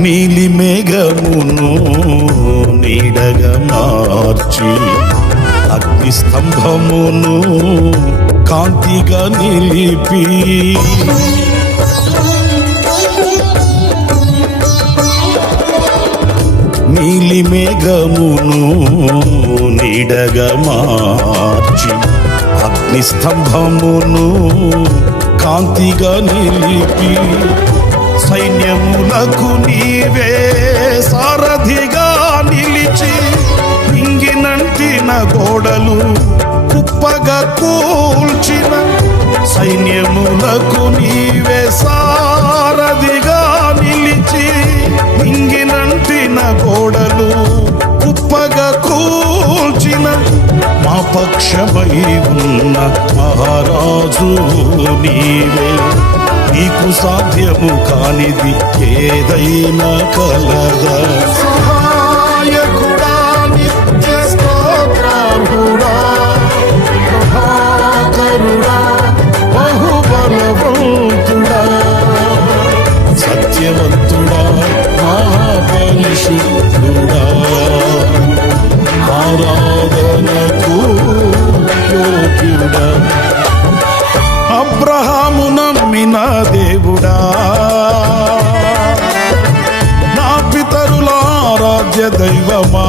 నీలి మేఘమును నీడగా మార్చి అగ్ని స్తంభమును కాంతిగా నిలిపి నీలి మేఘమును నీడగా మార్చి అగ్ని స్తంభమును కాంతిగా నిలిపి సైన్యములకు నీవే సారథిగా నిలిచి ఇంగినంటిన గోడలు కుప్పగా కూల్చిన సైన్యములకు నీవే సారథిగా నిలిచి ఇంగినంటిన గోడలు కుప్పగా కూల్చిన మా పక్షమై ఉన్న మహారాజు నీవే నీకు సాధ్యము కానిది ఏదైనా కలదా సహాయకుడా నిత్య స్తోత్రార్హుడా ప్రభాకరుడా బహుబలవంతుడా సత్యవంతుడా మహాబలిష్ఠుడా ఆరాధనకు యోగ్యుడా అబ్రహాము నమ్మిన దేవుడా నా పితరుల ఆరాధ్య దైవమా